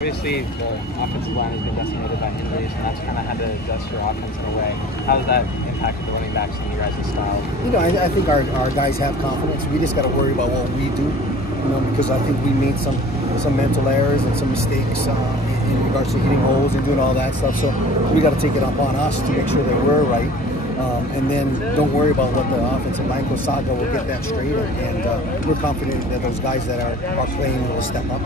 Obviously, the offensive line has been decimated by injuries, and that's kind of had to adjust your offense in a way. How has that impacted the running backs and you guys' style? You know, I think our guys have confidence. We just got to worry about what we do, you know, because I think we made some mental errors and some mistakes in regards to hitting holes and doing all that stuff. So we got to take it up on us to make sure that we're right. And then don't worry about what the offensive line goes. Saga will get that straight, and we're confident that those guys that are playing will step up.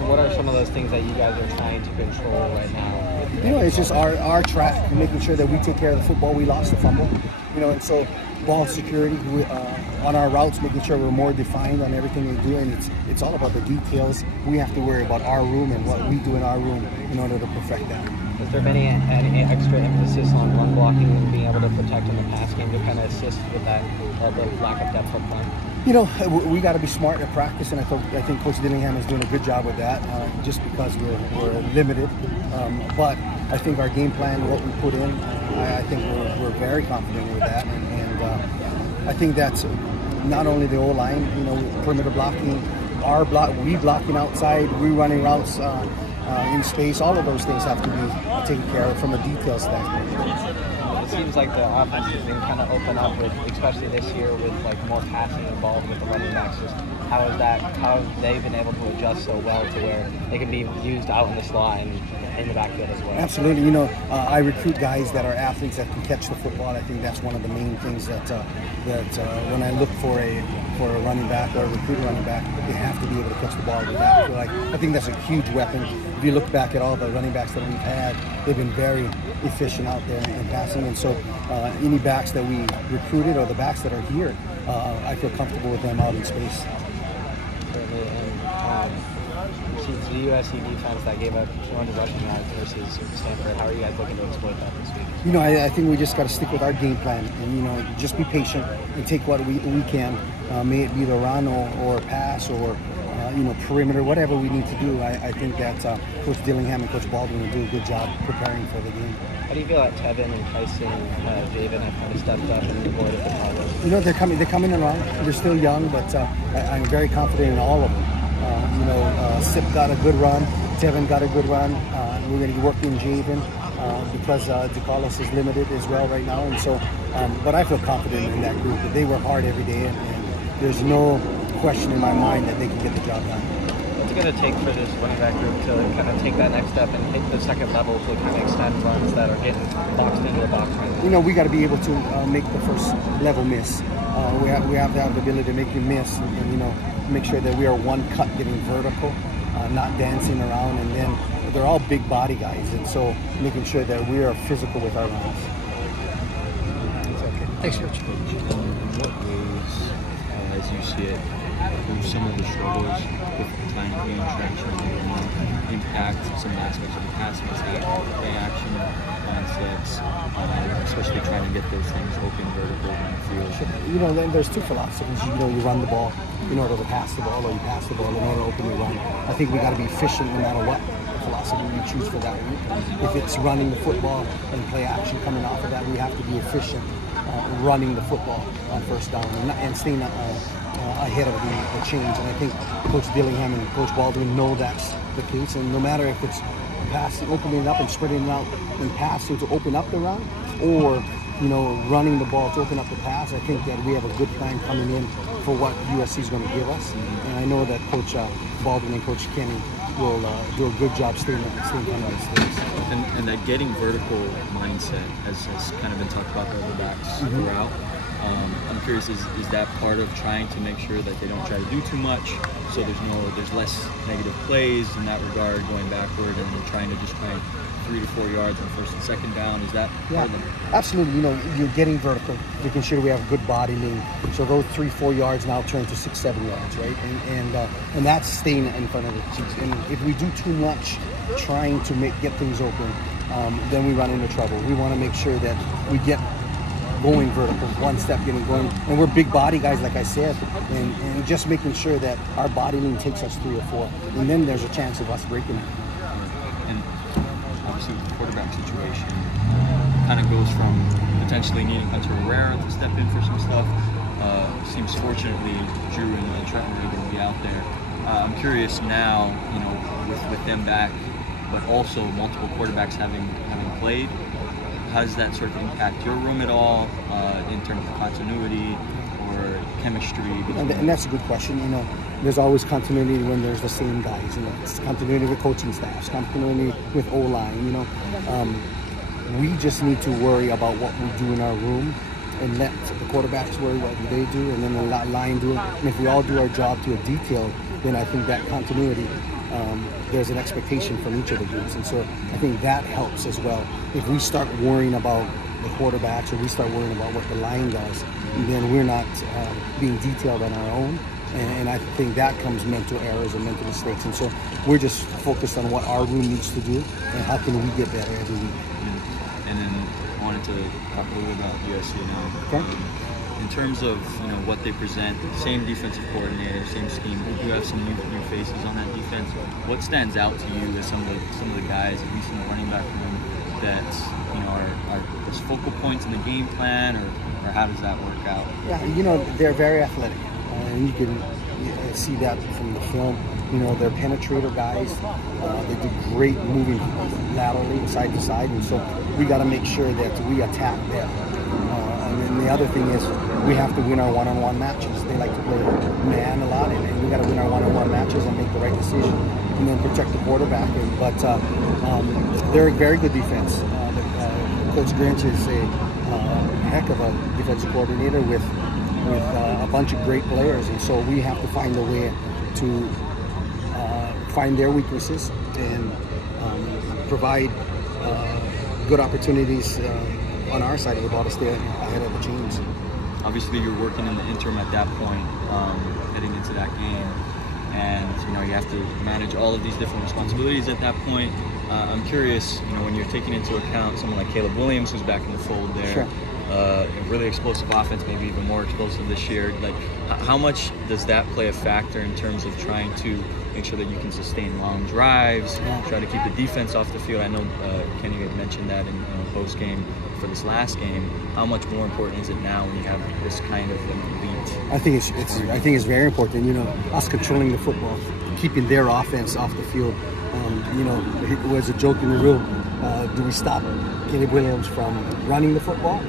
What are some of those things that you guys are trying to control right now? You know, it's just our track, making sure that we take care of the football. We lost the fumble, you know, and so ball security on our routes, making sure we're more defined on everything we do, and it's all about the details. We have to worry about our room and what we do in our room in order to perfect that. Has there been any extra emphasis on run blocking and being able to protect in the pass game to kind of assist with that the lack of depth up front? You know, we got to be smart at practice, and I think Coach Dillingham is doing a good job with that, just because we're limited. But I think our game plan, what we put in, I think we're very confident with that, and I think that's not only the O-line, you know, perimeter blocking, we blocking outside, we running routes in space. All of those things have to be taken care of from a detail standpoint. It seems like the offense has been kind of open up with, especially this year, with like more passing involved with the running backs. Just how have they been able to adjust so well to where they can be used out in the slot and in the backfield as well? Absolutely. You know, I recruit guys that are athletes that can catch the football. I think that's one of the main things that when I look for a running back or a recruit running back, they have to be able to catch the ball with that. I think that's a huge weapon. If you look back at all the running backs that we've had, they've been very efficient out there in passing, and so any backs that we recruited or the backs that are here, I feel comfortable with them out in space. The USC defense that gave up 200 rushing yards versus Stanford, how are you guys looking to exploit that this week? You know, I think we just got to stick with our game plan, and you know, just be patient and take what we can. May it be the run or pass or you know, perimeter, whatever we need to do. I think that Coach Dillingham and Coach Baldwin will do a good job preparing for the game. How do you feel like Tevin and Tyson and Javen have kind of stepped up and avoided the problem? You know, they're coming along. They're still young, but I'm very confident in all of them. You know, Sip got a good run. Tevin got a good run. We're going to be working Javen because DeCarlos is limited as well right now, and so. But I feel confident in that group. They work hard every day, and there's no question in my mind that they can get the job done. What's it going to take for this running back group to kind of take that next step and hit the second level to kind of extend runs that are getting boxed into the box right now? You know, we got to be able to make the first level miss. We have to have the ability to make you miss, and you know, make sure that we are one cut getting vertical, not dancing around, and then they're all big body guys, and so making sure that we are physical with our runs. Okay. Thanks, Rich. In what ways, as you see it, do some of the struggles with trying to gain traction impact some aspects of the passing attack, play action concepts, especially trying to get those things open vertical in the field? Sure. You know, then there's two philosophies. You know, you run the ball in order to pass the ball, or you pass the ball in order to open the run. I think we got to be efficient no matter what philosophy we choose for that week. If it's running the football and play action coming off of that, we have to be efficient running the football on first down and staying ahead of the change. And I think Coach Dillingham and Coach Baldwin know that's the case. And no matter if it's passing, opening it up and spreading it out and passing to open up the run, or you know, running the ball to open up the pass, I think that we have a good plan coming in for what USC is going to give us. And I know that Coach Baldwin and Coach Kenny will do a good job staying on those things. And that getting vertical mindset has kind of been talked about by the backs throughout. I'm curious, is that part of trying to make sure that they don't try to do too much, so there's less negative plays in that regard going backward, and they're trying to just try 3 to 4 yards on first and second down? Is that part of them? Absolutely. You know, you're getting vertical, making sure we have good body lean. So those 3-4 yards now turn to 6-7 yards, right? And that's staying in front of the teams. And if we do too much trying to get things open, then we run into trouble. We want to make sure that we get going vertical, one step getting going, and we're big body guys, like I said, and just making sure that our body lean takes us 3 or 4, and then there's a chance of us breaking it. And obviously with the quarterback situation, kind of goes from potentially needing Hunter Herrera to step in for some stuff. Seems fortunately Drew and Trenton are going to be out there. I'm curious now, you know, with them back, but also multiple quarterbacks having played. How does that sort of impact your room at all in terms of continuity or chemistry? And that's a good question. You know, there's always continuity when there's the same guys. You know, it's continuity with coaching staffs, continuity with O-line. You know, we just need to worry about what we do in our room and let the quarterbacks worry what they do, and then the line do it. And if we all do our job to a detail, then I think that continuity, there's an expectation from each of the groups. And so I think that helps as well. If we start worrying about the quarterbacks, or we start worrying about what the line does, then we're not being detailed on our own. And I think that comes mental errors and mental mistakes. And so we're just focused on what our room needs to do and how can we get better every week. And then I wanted to talk a little about USC now. Okay. In terms of, you know, what they present, same defensive coordinator, same scheme. You have some new faces on that defense. What stands out to you as some of the guys, at least in the running back room, that, you know, are just focal points in the game plan, or how does that work out? Yeah, you know, they're very athletic, and you can see that from the film. You know, they're penetrator guys. They do great moving laterally, side to side, and so we got to make sure that we attack there. And then the other thing is we have to win our one-on-one matches. They like to play man a lot, and we got to win our one-on-one matches and make the right decision, and then protect the quarterback. But they're a very good defense. Coach Grinch is a heck of a defensive coordinator with a bunch of great players, and so we have to find a way to find their weaknesses and provide good opportunities on our side of the ball to stay ahead of the teams. Obviously, you're working in the interim at that point, heading into that game, and you know you have to manage all of these different responsibilities at that point. I'm curious, you know, when you're taking into account someone like Caleb Williams, who's back in the fold there. Sure. A really explosive offense, maybe even more explosive this year. Like, how much does that play a factor in terms of trying to make sure that you can sustain long drives, try to keep the defense off the field? I know Kenny had mentioned that in post game for this last game. How much more important is it now when you have this kind of an elite? I think it's very important. You know, us controlling the football, keeping their offense off the field. You know, it was a joke in the room. Do we stop Caleb Williams from running the football?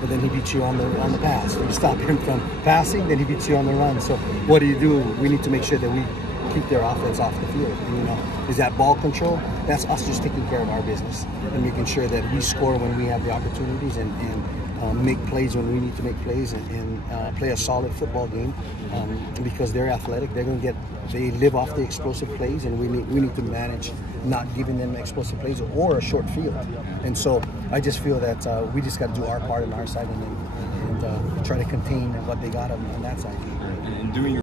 But then he beats you on the pass. If you stop him from passing, then he beats you on the run. So what do? We need to make sure that we keep their offense off the field. And, you know, is that ball control? That's us just taking care of our business and making sure that we score when we have the opportunities and make plays when we need to make plays and play a solid football game. Because they're athletic, they live off the explosive plays, and we need to manage not giving them explosive plays or a short field. And so I just feel that we just got to do our part on our side and try to contain what they got on that side. And doing your